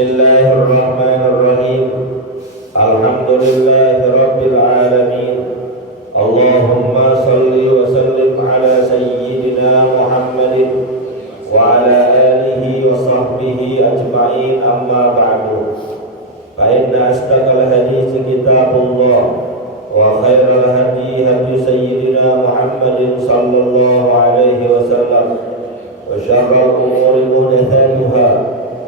Bismillahirrahmanirrahim. Alhamdulillahirabbil alamin. Allahumma shalli wa sallim ala sayyidina Muhammadin wa ala alihi wa sahbihi ajma'in, amma ba'du. Fa inna asdaqal hadits kitabullah wa khairal hadi hadi sayyidina Muhammadin sallallahu alaihi wasallam wa syarrul umuri muhdatsatuha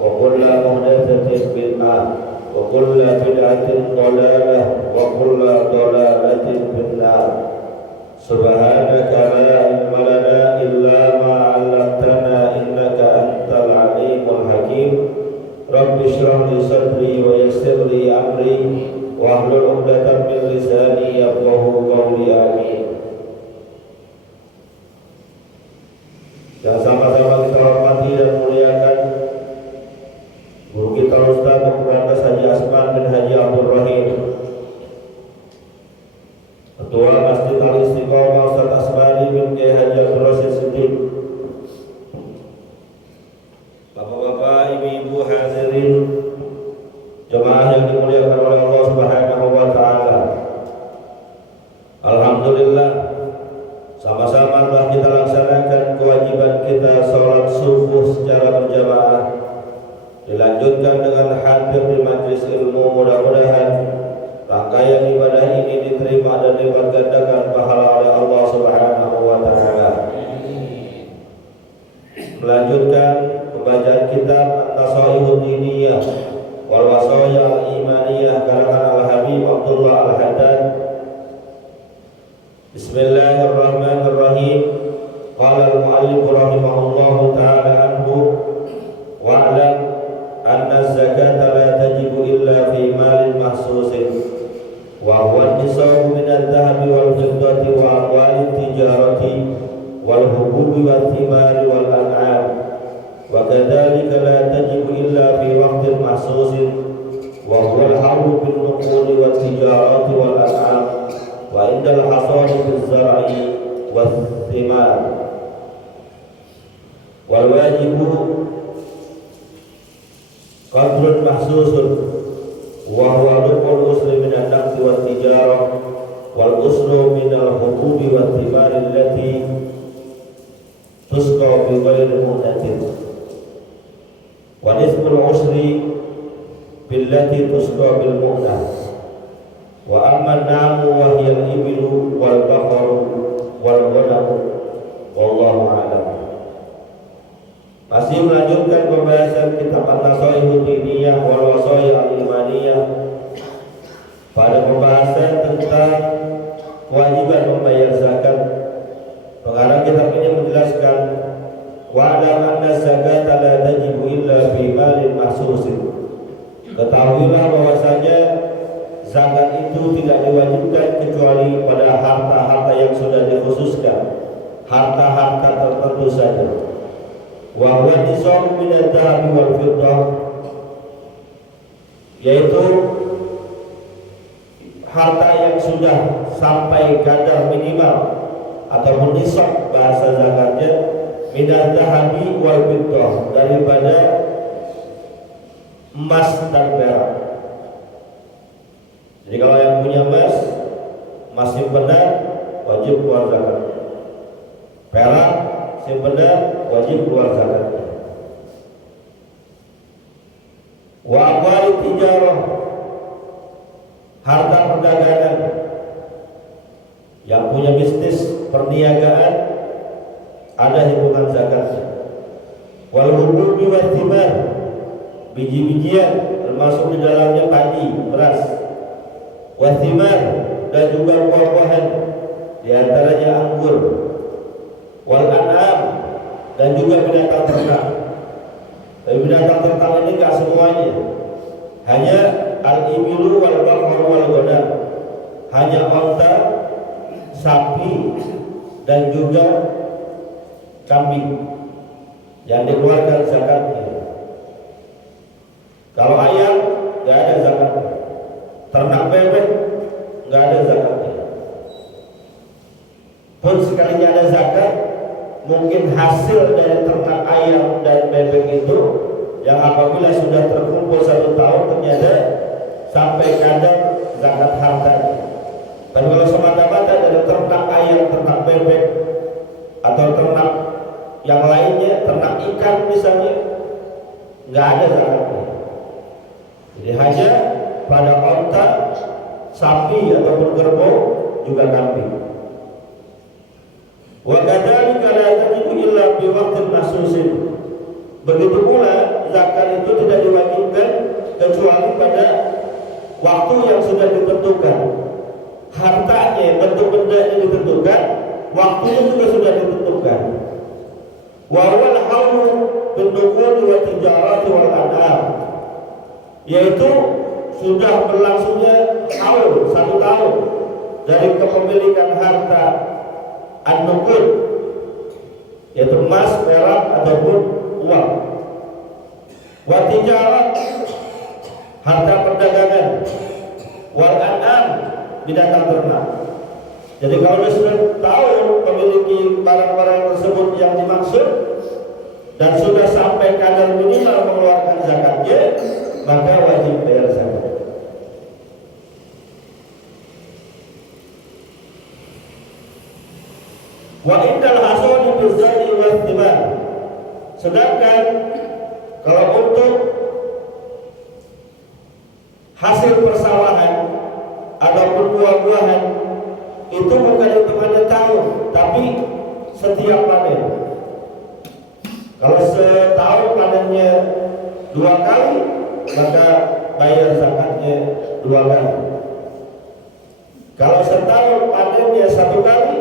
wa kullu muhdatsatin bid'ah wa kullu bid'atin dhalalah wa kullu dhalalatin finnar. Subhanaka la ilma lana illa ma 'allamtana innaka antal alimul hakim. Rabbi shrah li sadri wa yassir li amri wa hlul 'uqdatam min lisani yafqahu qawli. Amin. Yang sama-sama kita hormati dan muliakan guru kita Ustaz Dr. Haji Asman bin Haji Abdul Rahim, Ketua Masjid Al-Istiqomah Ustaz Asmani bin Kiai Haji Abdul Rasyid Siddiq, Bapak-bapak, ibu-ibu hadirin jemaah yang dimuliakan oleh Allah Subhanahu wa taala. Alhamdulillah, sama-sama telah kita laksanakan kewajiban kita salat subuh secara berjamaah, dilanjutkan dengan hadir di majelis ilmu. Mudah-mudahan rangkaian ibadah ini diterima dan dilipat gandakan pahala oleh Allah Subhanahu wa taala. Melanjutkan pembacaan kitab An-Nasaihud Diniyah wal Wasaya Al-Imaniyah karangan Al-Habib Abdullah Al-Haddad. Bismillahirrahmanirrahim. Qala al-mu'allif rahimahullahu ta'ala anhu wa'lam anna az-zakata la tajibu illa fi malin mahsusin wa huwa an-nisabu min adh-dhahabi wal fiddati wa amwali tijarati wal hububi wat thimari wal an'am, wa kadzalika la tajibu illa fi waqtin mahsusin wa huwa al-hawlu bin nuqudi wat tijarati wal an'am wa indal hasadi biz zar'i was thimar. Wal wajibu qadrun mahsusun wa huwa rukul usri min an-naqdi wat tijarah wal usru min al-hububi wat thimar allati tusqa bi ghairi mu'tatin wa nisful usri billati tusqa bil mu'tah wa amma an-namu wa hiya al-ibilu wal baqaru wal ghanamu wallahu a'lam. Masih melanjutkan pembahasan kitab An-Nasaihud Diniyah wal Wasaya Al-Imaniyah pada pembahasan tentang kewajiban membayar zakat. Pengarang kitab ini menjelaskan wa'lam anna zakata la tajibu illa fi malin mahsusin. Ketahuilah bahwasanya zakat itu tidak diwajibkan kecuali pada harta-harta yang sudah dikhususkan, harta-harta tertentu saja. Wa huwa nisabu min adh-dhahabi wal fiddah, yaitu harta yang sudah sampai kadar minimal ataupun nisab bahasa zakatnya min adh-dhahabi wal fiddah, daripada emas dan perak. Jadi kalau yang punya emas simpenan wajib keluar zakat. Perak simpenan wajib keluar zakat. Wa amwali tijarah, harta perdagangan, yang punya bisnis perniagaan ada hitungan zakatnya. Wal hububi wat thimar, biji-bijian termasuk di dalamnya padi, beras. Wat thimar, dan juga buah-buahan, di antaranya anggur. Wal an'am, dan juga binatang ternak. Tapi binatang ternak ini enggak semuanya. Hanya al-ibilu wal baqar wal ghanam. Hanya unta, sapi, dan juga kambing yang dikeluarkan zakatnya. Kalau ayam enggak ada zakatnya. Ternak bebek enggak ada zakatnya. Pun sekalinya ada zakat, mungkin hasil dari ternak ayam dan bebek itu yang apabila sudah terkumpul 1 tahun ternyata sampai kadar zakat hartanya. Dan kalau semata-mata dari ternak ayam, ternak bebek, atau ternak yang lainnya, ternak ikan misalnya, nggak ada zakatnya. Jadi hanya pada onta, sapi ataupun kerbau, juga kambing. Wa kadzalika la tajibu illa bi waqtin mahsusin. Begitu pula zakat itu tidak diwajibkan kecuali pada waktu yang sudah ditentukan. Hartanya, bentuk bendanya ditentukan, waktunya juga sudah ditentukan. Wa wal haulu bin nuqud wa tijarati wal an'am, yaitu sudah berlangsungnya haul 1 tahun dari kepemilikan harta an-nuqud, yaitu emas, perak ataupun uang. Wa tijarat, harta perdagangan. Wal an'am, binatang ternak. Jadi kalau sudah tahu memiliki barang-barang tersebut yang dimaksud dan sudah sampai kadar minimal mengeluarkan zakatnya, maka wajib bayar zakat. Wa indal hasadi bizari wal thimar. Sedangkan kalau untuk hasil persawahan ataupun buah-buahan itu bukan hitungannya tahun, tapi setiap panen. Kalau setahun panennya 2 kali, maka bayar zakatnya 2 kali. Kalau setahun panennya 1 kali,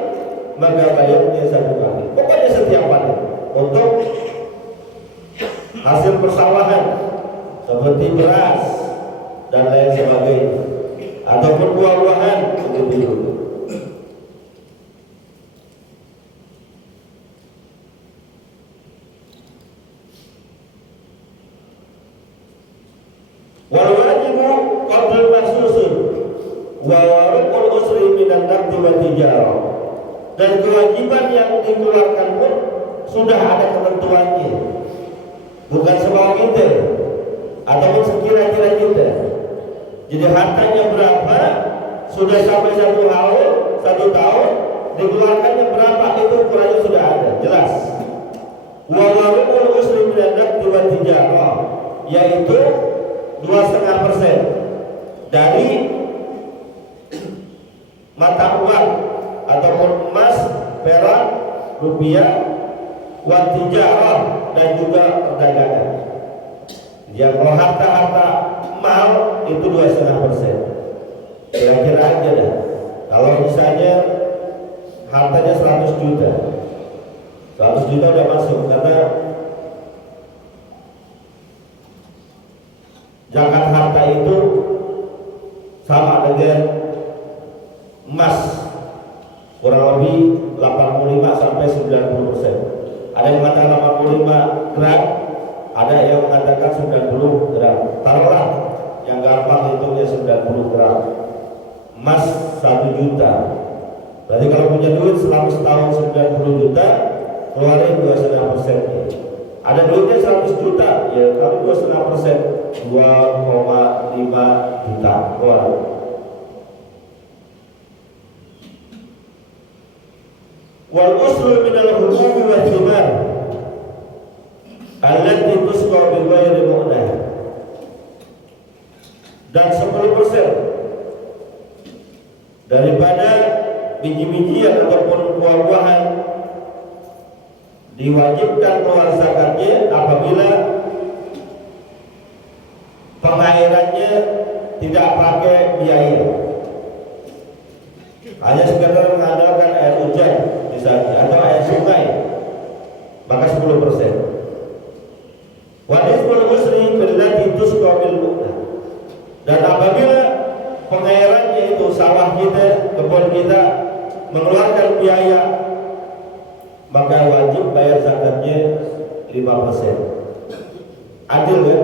maka bayarnya 1 kali. Pokoknya setiap panen. Untuk hasil persawahan seperti beras dan lain sebagainya, ataupun buah-buahan, begitu juga. Wal wajibu qadrul mahsusun wa warqul usri minan naqdi wa tijarah. Dan kewajiban yang dikeluarkan pun sudah ada ketentuannya. Bukan semau kita. ataupun sekira-kira kita. Jadi hartanya berapa, sudah sampai 1 tahun, dikeluarkannya berapa, itu ukurannya sudah ada, jelas. Wa warubul usri minan naqdi wa tijarah, yaitu 2,5% dari mata uang ataupun emas, perak, rupiah, wa tijarah, dan juga perdagangan. Ya, kalau harta-harta mal itu 2,5%. Kira-kira aja dah. Kalau misalnya hartanya 100 juta, 100 juta udah masuk, karena zakat harta itu sama dengan emas, kurang lebih 85 sampai 90%. Ada yang mengatakan 85 gram, ada yang mengatakan 90 gram. Taruhlah yang gampang hitungnya 90 gram. Emas 1 juta. Berarti kalau punya duit selama setahun 90 juta, keluarin 2,5%. Ada duitnya 100 juta, ya kali 2,5%, 2,5 juta keluar. Wal usru minal hukumi wal thimar allati tusqa bi ghairi mu'nah, dan 10% daripada biji-bijian ataupun buah-buahan diwajibkan keluar zakatnya apabila pengairannya tidak pakai biaya, hanya sekedar mengandalkan air hujan misalnya atau air sungai, maka 10%. Wadismul usri billati tusqa bil mu'nah, dan apabila pengairannya itu sawah kita, kebun kita mengeluarkan biaya, maka wajib bayar zakatnya 5%. Adil kan?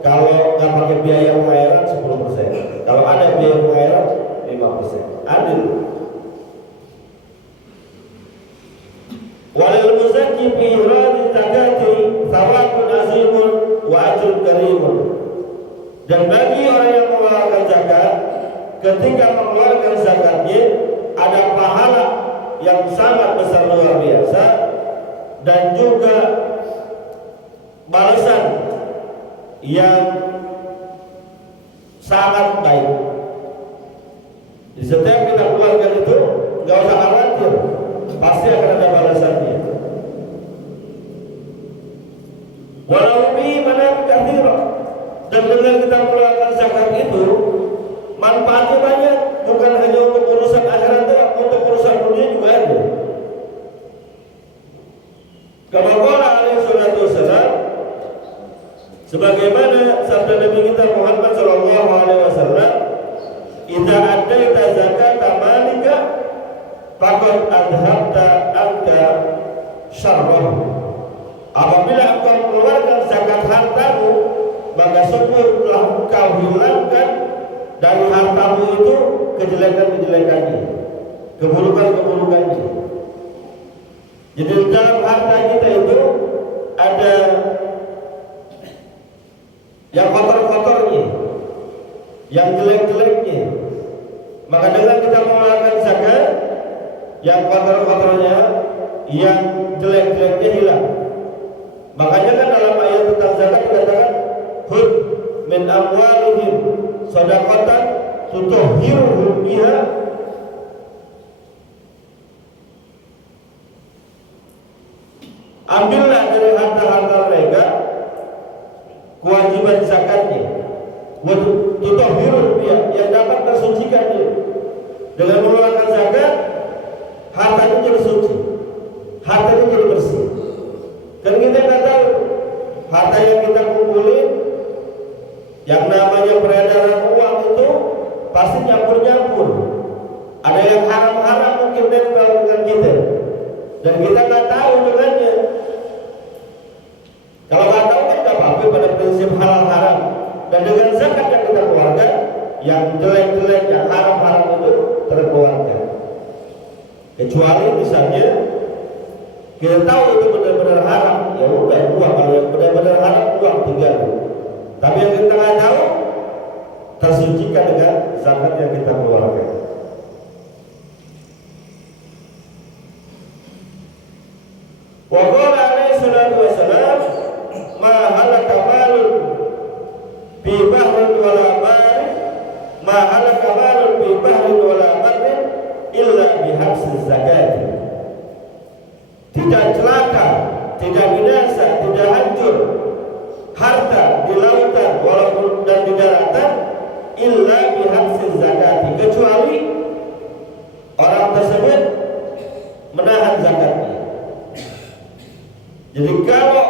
Kalau nggak pakai biaya pengairan 10%, kalau ada biaya pengairan 5%. Adil. Walil muzakki fi iradi zakati thawabun azimun wa ajrun karimun, dan bagi orang yang mengeluarkan zakat, ketika mengeluarkan zakatnya ada pahala yang sangat besar luar biasa, dan juga balasan yang sangat baik. Di setiap kita keluarkan itu nggak usah khawatir, pasti akan ada balasannya. Walau bi mana kathira, dan dengan kita mengeluarkan zakat itu manfaatnya banyak, bukan hanya untuk urusan akhirat, untuk urusan dunia juga ada. Kama qala alaihi salatu wassalam, sebagaimana sabda Nabi kita Muhammad sallallahu alaihi wasallam, idza adaita zakata malika faqad adhabta anka syarrahu, apabila engkau mengeluarkan zakat hartamu, maka sungguh telah engkau hilangkan dari hartamu itu kejelekan-kejelekannya, keburukan-keburukannya. Jadi dalam harta kita itu ada yang kotor-kotornya, yang jelek-jeleknya. Maka dengan kita mengeluarkan zakat, yang kotor-kotornya, yang jelek-jeleknya hilang. Makanya kan dalam ayat tentang zakat dikatakan hud min amwalihim shadaqatan tutahhiruhum biha, ambillah dari harta-harta mereka kewajiban zakatnya, tutahhiruhum biha, yang dapat tersucikan dia. Dengan mengeluarkan zakat, hartanya jadi suci, hartanya jadi bersih. Dan kita nggak tahu harta yang kita kumpulin, yang namanya peredaran uang itu pasti nyampur-nyampur. Ada yang haram-haram mungkin nempel dengan kita, dan kita nggak tahu dengannya. Kalau nggak tahu kan nggak apa-apa pada prinsip halal haram. Dan dengan zakat yang kita keluarkan, yang jelek-jelek, yang haram-haram itu terkeluarkan. Kecuali misalnya kita tahu itu benar-benar haram, ya udah buang. Kalau yang benar-benar haram, buang, tinggal. Tapi yang kita nggak tahu tersucikan dengan zakat yang kita keluarkan. Wa qala alaihi salatu wassalam ma halaka malun fi bahrin wala barin ma halaka malun fi bahrin wala barin illa bihabsiz zakat. Tidak celaka, tidak binasa, tidak hancur harta di lautan walaupun dan di daratan illa bihabsiz zakat, kecuali orang tersebut menahan zakatnya. Jadi kalau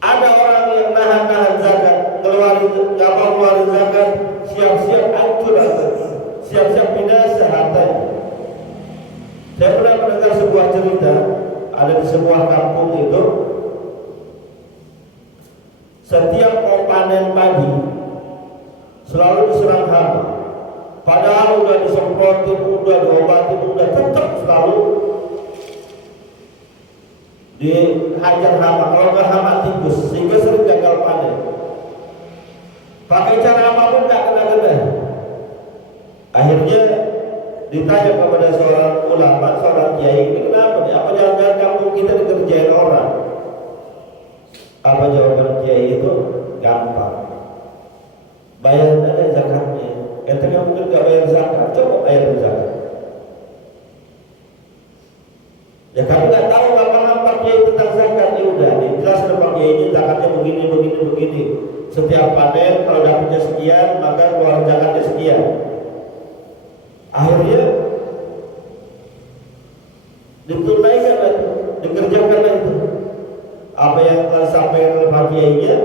ada orang yang nahan zakat, nggak mau ngeluarin zakat, siap-siap hancur hartanya, siap-siap binasa hartanya. Saya pernah mendengar sebuah cerita, ada di sebuah kampung itu, setiap mau panen padi selalu diserang hama. Padahal udah disemprotin, udah diobatin, udah tetap selalu dihajar hama. Kalau nggak hama tikus, sehingga sering gagal panen. Pakai cara apapun nggak kena. Akhirnya ditanya kepada seorang ulama, seorang kiai, ini kenapa nih? Apa jangan-jangan kampung kita dikerjain orang? Apa jawaban kiai itu? Gampang. Bayar ada zakatnya. Katanya mungkin nggak bayar zakat, coba bayar zakat. Ya kami nggak tahu apa kiai tentang zakat. Ya udah, dijelaskan Pak Kiai ini zakatnya begini. Setiap panen kalau dapatnya sekian, maka keluar zakatnya sekian. Akhirnya ditunaikan itu, dikerjakan itu apa yang telah disampaikan oleh Pak Kiainya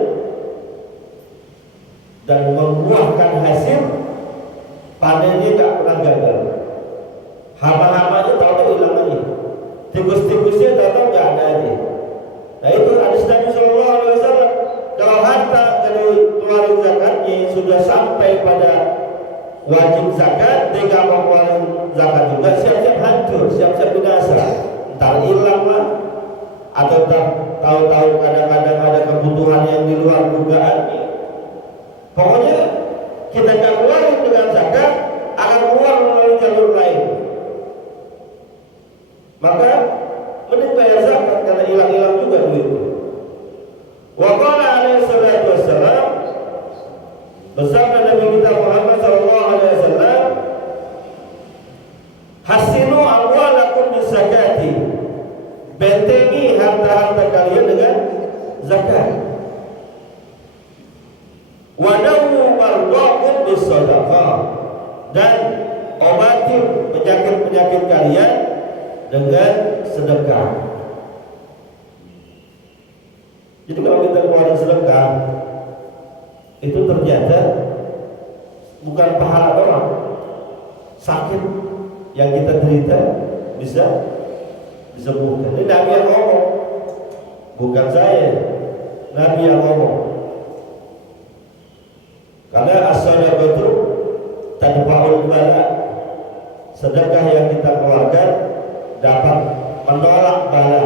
dan membuahkan hasil. Panennya tak pernah gagal. Hama-hamanya tahu-tahu hilang aja, tikus-tikusnya tahu-tahu nggak ada aja. Nah itu hadis Nabi Sallallahu Alaihi Wasallam. Kalau harta dari keluarin zakatnya sudah sampai pada wajib zakat, tidak mau keluarin zakat juga, siap-siap hancur, siap-siap binasa. Entar hilang lah, atau tahu-tahu kadang-kadang ada kebutuhan yang di luar dugaannya. Pokoknya kita nggak keluarin dengan zakat, akan keluar melalui jalur lain. Maka mending bayar zakat karena hilang-hilang juga duitnya. Wa qala alaihi salatu wassalam, bersabda Nabi kita Muhammad sallallahu alaihi wasallam, hasinu amwalakum bizakati, bentengi harta-harta kalian dengan zakat. Wadawu mardakum bisadaqah, dan obati penyakit-penyakit kalian dengan sedekah. Jadi kalau kita keluarin sedekah, itu ternyata bukan pahala doang, sakit yang kita derita bisa disembuhkan. Ini Nabi yang ngomong, bukan saya. Nabi yang ngomong. Karena as-sadaqatu tadfa'ul bala, sedekah yang kita keluarkan dapat menolak bala,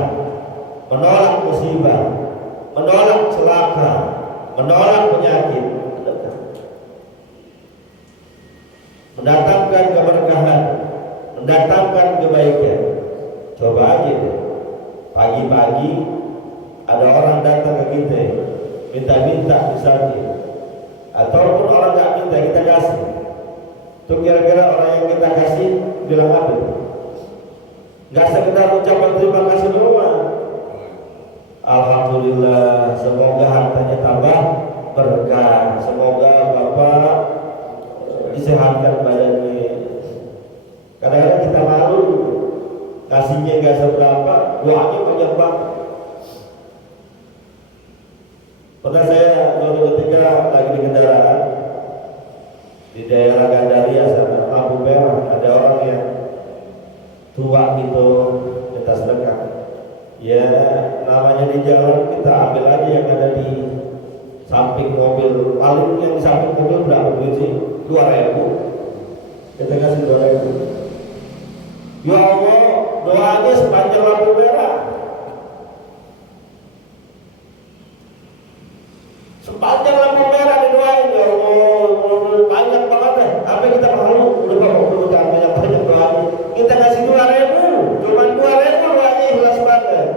menolak musibah, menolak celaka, menolak penyakit, mendatangkan keberkahan, mendatangkan kebaikan. Coba aja deh, pagi-pagi ada orang datang ke kita minta-minta misalnya, ataupun orang nggak minta kita kasih. Tuh kira-kira orang yang kita kasih bilang apa? Nggak sekedar ucapan terima kasih doang. Alhamdulillah, semoga hartanya tambah berkah, semoga Bapak disehatkan badannya. Kadang-kadang kita malu, kasihnya nggak seberapa, doanya banyak banget. Pernah saya suatu ketika lagi di kendaraan di daerah Gandaria sana, lampu merah, ada orang yang tua gitu minta sedekah. Ya namanya di jalan, kita ambil aja yang ada di samping mobil. Paling yang di samping mobil berapa duit sih? 2.000. Kita kasih 2.000. Ya Allah, doanya sepanjang lampu merah. Sepanjang lampu merah didoain, ya Allah, banyak banget deh. Apa kita malu? Udah jangan banyak doanya. Kita kasih 2.000, cuma 2.000 doanya ikhlas banget.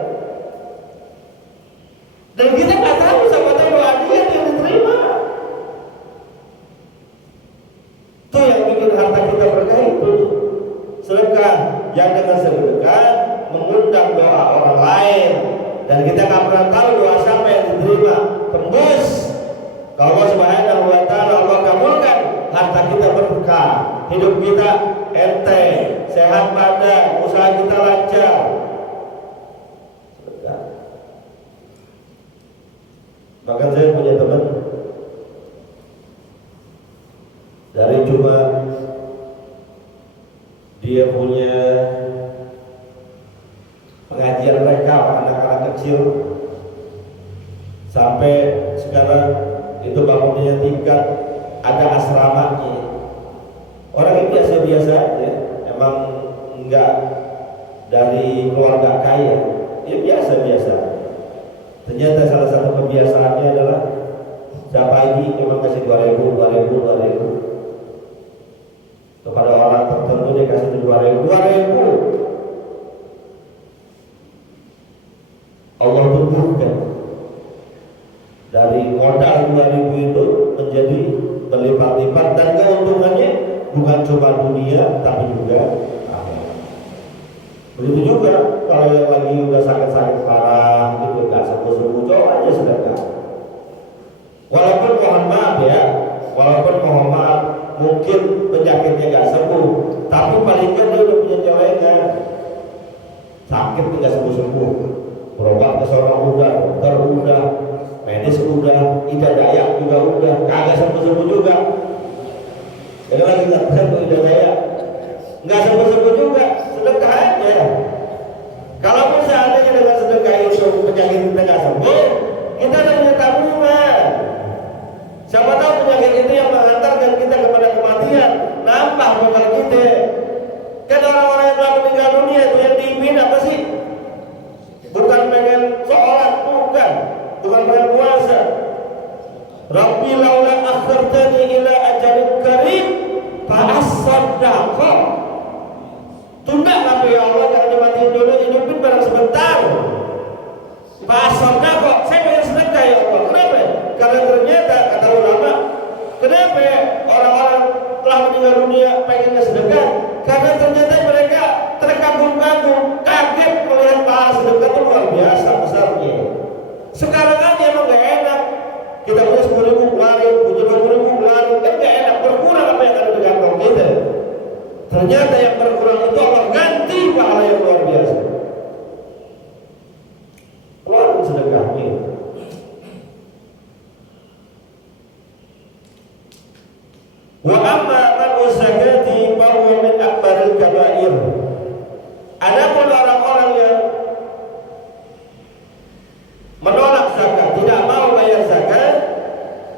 Dan kita nggak tahu sama doa dia yang diterima. Itu yang bikin harta kita berkah itu. Sedekah, yang dengan sedekah mengundang doa orang lain. Dan kita nggak pernah tahu doa siapa yang diterima. Tembus kalau Allah Subhanahu wa Ta'ala, Allah kabulkan, harta kita berkah, hidup kita enteng, sehat badan, usaha kita lancar. Sedekah. Bahkan saya punya teman dari cuma dia punya pengajian mereka anak-anak kecil sampai sekarang itu bangunnya tingkat ada asramanya. Orang ini biasa-biasa aja, emang enggak dari keluarga kaya, ya biasa-biasa. Ternyata salah satu kebiasaannya adalah setiap pagi memang kasih 2.000 kepada orang tertentu, dia kasih 2.000. Allah tumbuhkan dari modal 2.000 itu menjadi berlipat-lipat, dan keuntungannya bukan cuma dunia tapi juga akhirat. Begitu juga kalau yang lagi udah sakit-sakit parah itu nggak sembuh-sembuh, coba aja sedekah. Walaupun mohon maaf ya, mungkin penyakitnya nggak sembuh, tapi paling nggak dia udah punya celengan. Sakit nggak sembuh-sembuh, berobat ke seorang udah, dokter udah, medis udah, ida dayak juga udah, kagak sembuh-sembuh juga. Jadi lagi nggak sembuh ida dayak, nggak sembuh-sembuh juga, sedekah aja. Kalau seandainya dengan sedekah itu penyakit kita nggak sembuh, kita ada punya tabungan. Siapa tahu penyakit itu yang mengantarkan kita kepada kematian, nambah modal kita. Kan orang-orang yang telah meninggal dunia itu yang diimpin apa sih? Bukan pengen sholat, bukan pengen puasa. Rabbi laula akhartani ila ajalin karim fa asaddaqa. Tunda apa ya Allah, jangan dimatiin dulu, hidupin barang sebentar. Fa asaddaqa, saya pengen sedekah ya Allah. Kenapa? Karena ternyata kata ulama, kenapa orang-orang telah meninggal dunia pengennya sedekah? Karena ternyata mereka terkagum-kagum, kaget melihat pahala sedekah itu luar biasa besarnya. Sekarang aja emang gak enak, kita punya 10.000 keluarin, punya 20.000 keluarin, kan gak enak, berkurang apa yang ada di kantong kita. Ternyata yang berkurang itu Allah ganti pahala yang luar biasa. Keluarin sedekahnya. Wa amma man zakati fa huwa min akbaril kabair. Adapun orang-orang yang menolak zakat, tidak mau bayar zakat,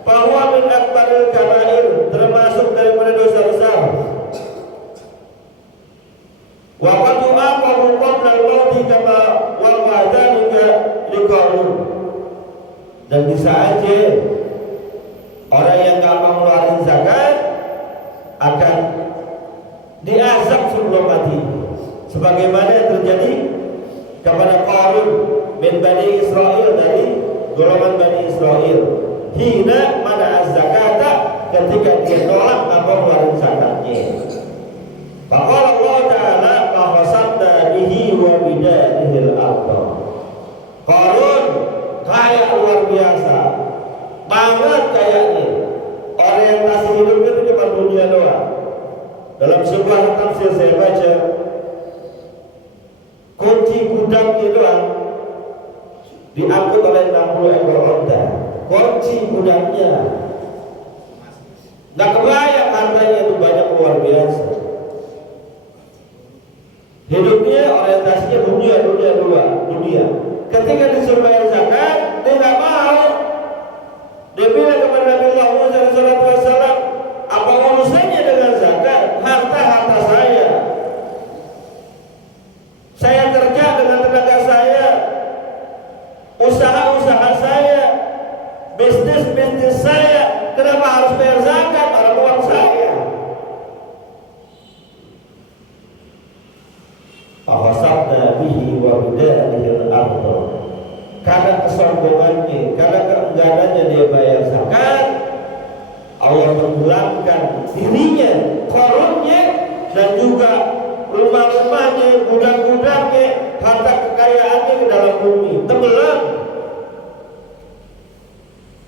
fa huwa min akbaril kabair, termasuk daripada dosa besar. Wa qad yu'aqabu qabla al-mauti kama wa wadhalika liqa'un. Dan bisa aja orang yang enggak mau mengeluarkan zakat akan diazab sebelum mati, sebagaimana yang terjadi kepada Qarun bin Bani Israel, dari golongan Bani Israel. Hina mana az-zakata, ketika dia tolak apa mengeluarkan zakatnya. Faqala Allah Ta'ala fahasadna bihi wa bidadihil arda. Qarun kaya luar biasa banget kayaknya, orientasi hidupnya itu cuma dunia doang. Dalam sebuah tafsir saya baca, kunci gudangnya doang diangkut oleh 60 ekor onta. Kunci gudangnya, nggak kebayang hartanya itu banyak luar biasa. Hidupnya orientasinya dunia. Ketika disuruh bayar zakat, dia nggak mau. Dia bilang kepada Nabi Muhammad SAW, apa urusannya dengan zakat? Harta saya. Saya kerja dengan tenaga saya, usaha saya, bisnis saya, kenapa harus bayar zakat? Orang uang saya. Fahasabna bihi wa bidanihi al-ardh. Karena kesombongannya, karena keengganannya dia bayar zakat, Allah tenggelamkan dirinya, korunnya, dan juga rumah-rumahnya, gudang-gudangnya, harta kekayaannya ke dalam bumi, tenggelam,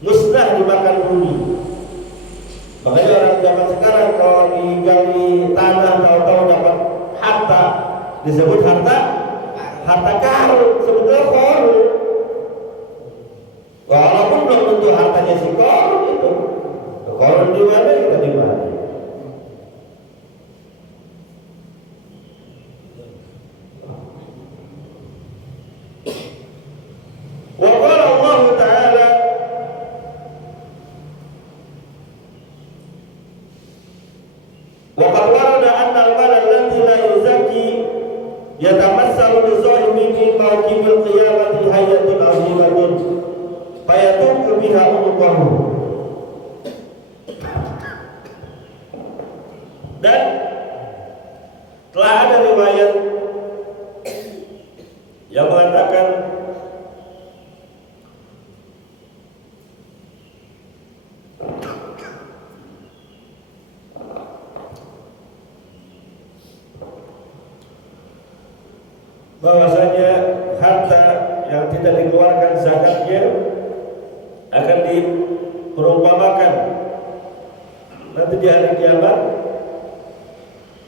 musnah dimakan bumi. Makanya orang zaman sekarang kalau lagi gali tanah, tahu-tahu dapat harta, disebut harta karun, sebetulnya korun. Walaupun belum tentu hartanya si korun itu. Korun di mana, kita di mana. Yatamassalu bizalimi fi mawqifil qiyamati hayatun azimatun fayatuqu biha unuqahu. Dan telah ada riwayat yang mengatakan bahwasanya harta yang tidak dikeluarkan zakatnya akan diperumpamakan nanti di hari kiamat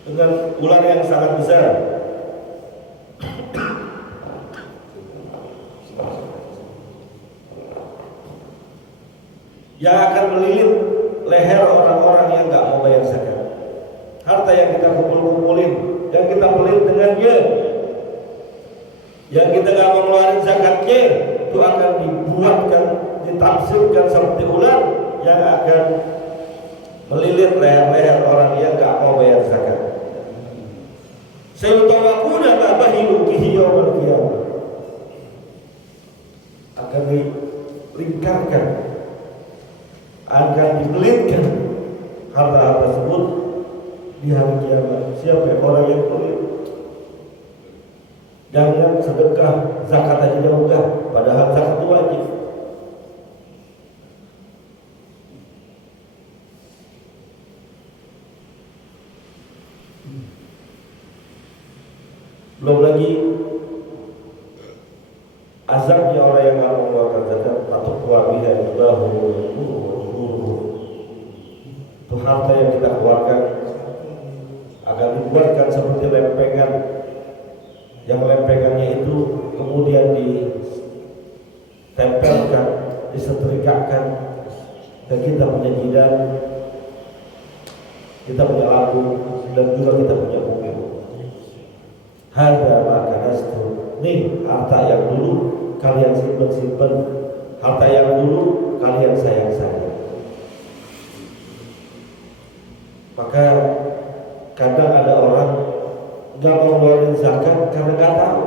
dengan ular yang sangat besar. Yang akan melilit leher orang-orang yang nggak mau bayar zakat. Harta yang kita kumpulin, yang kita pelit dengannya, yang kita nggak mengeluarkan zakatnya, itu akan dibuatkan, ditafsirkan seperti ular yang akan melilit leher-leher orang yang nggak mau bayar zakat. Sayutawakuna ma bahilu bihi yaumil qiyamah, akan dilingkarkan, akan dibelitkan harta tersebut di hari kiamat. Siapa orang yang pelit? Jangan sedekah, zakat aja enggak, padahal zakat itu wajib. Belum lagi azabnya orang yang nggak mengeluarkan zakat atau kewabiha ibahu. Itu harta yang kita keluarkan akan dibuatkan seperti lempengan, yang lempengannya itu kemudian ditempelkan, disetrikakan ke kita punya jidan, kita punya lampu, dan juga kita punya mobil. Hadza ma kanastu. Nih harta yang dulu kalian simpen, harta yang dulu kalian sayang. Maka kadang ada orang nggak mau ngeluarin zakat karena nggak tahu.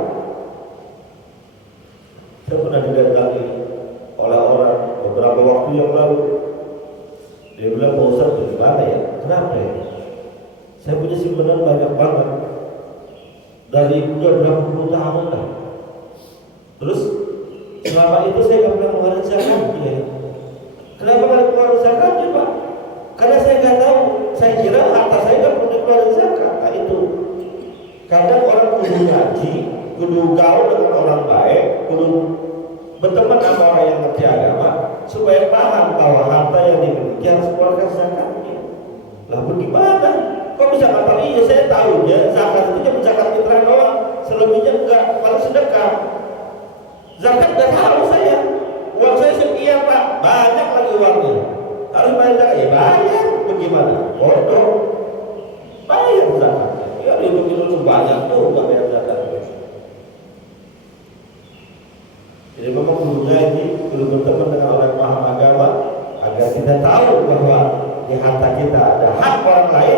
Saya pernah didatangi oleh orang beberapa waktu yang lalu. Dia bilang, Pak Ustaz, bagaimana ya? Kenapa ya? Saya punya simpanan banyak banget. Dari udah berapa puluh tahun lah. Terus selama itu saya nggak pernah mengeluarkan zakat. Ya. Kenapa nggak mengeluarkan zakatnya, Pak? Karena saya nggak tahu. Saya kira harta saya nggak perlu dikeluarkan zakat. Nah itu. Kadang orang kudu ngaji, kudu gaul dengan orang baik, kudu berteman sama orang yang ngerti agama, supaya paham bahwa harta yang dimiliki harus keluarkan zakatnya. Lah bagaimana? Kok bisa kata iya saya tahu ya zakat itu cuma zakat fitrah doang, selebihnya enggak, paling sedekah. Zakat enggak tahu saya. Uang saya sekian Pak, banyak lagi uangnya. Harus bayar zakat, ya bayar. Bagaimana? Bodoh. Bayar zakatnya. Ya itu banyak tuh enggak bayar zakat. Jadi memang gurunya ini perlu berteman dengan orang yang paham agama agar kita tahu bahwa di harta kita ada hak orang lain